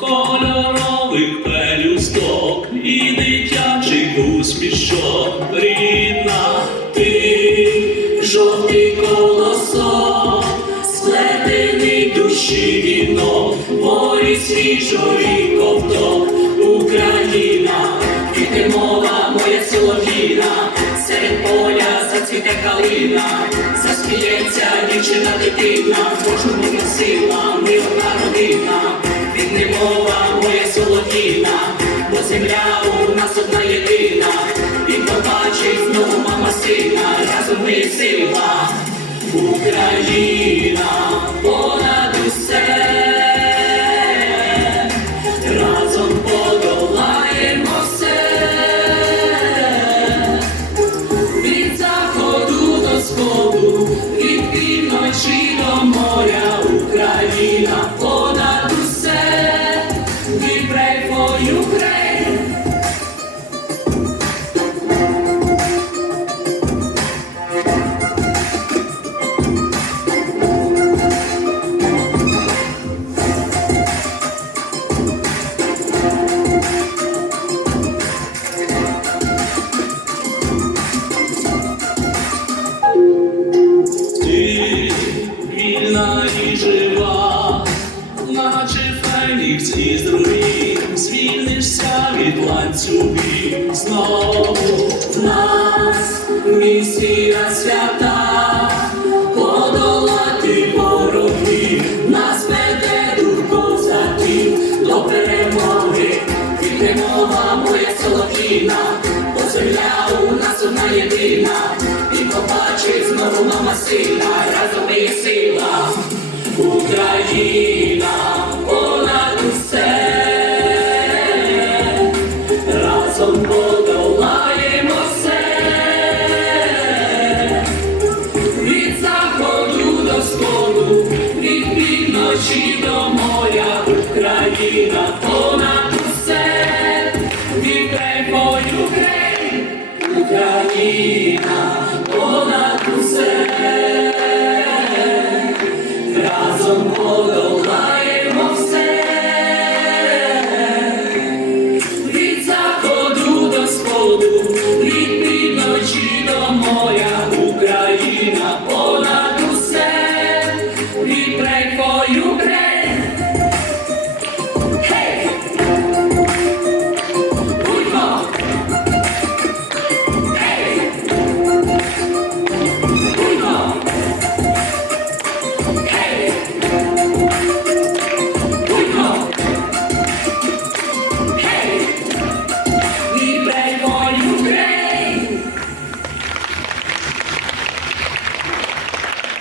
кольорових пелюсток і дитячих усмішок. Рідна ти, жовтий колосок, сплетений душі вінок, морі свіжої ковток, Україна, ти мова моя солов'їна, серед поля зацвіте калина, засміється дівчина дитина, кожному сила, ми одна родина мова, моя солов'їна, бо земля у нас одна єдина, він побачить знову мама разом ми сила, Україна понад усе. Разом подолаємо все. Від заходу до сходу, від півночі до моря, Україна фенікс із звільнишся від ланцюгів знову в нас місія свята, подолати ворогів, нас веде дух козаків до перемоги, Квітне мова моя солов'їна, бо земля у нас одна єдина, і побачить знову мама сина, разом є сила, Україна. очі до моря, Україна понад усе, вітай мою край, Україна понад усе, разом молодо.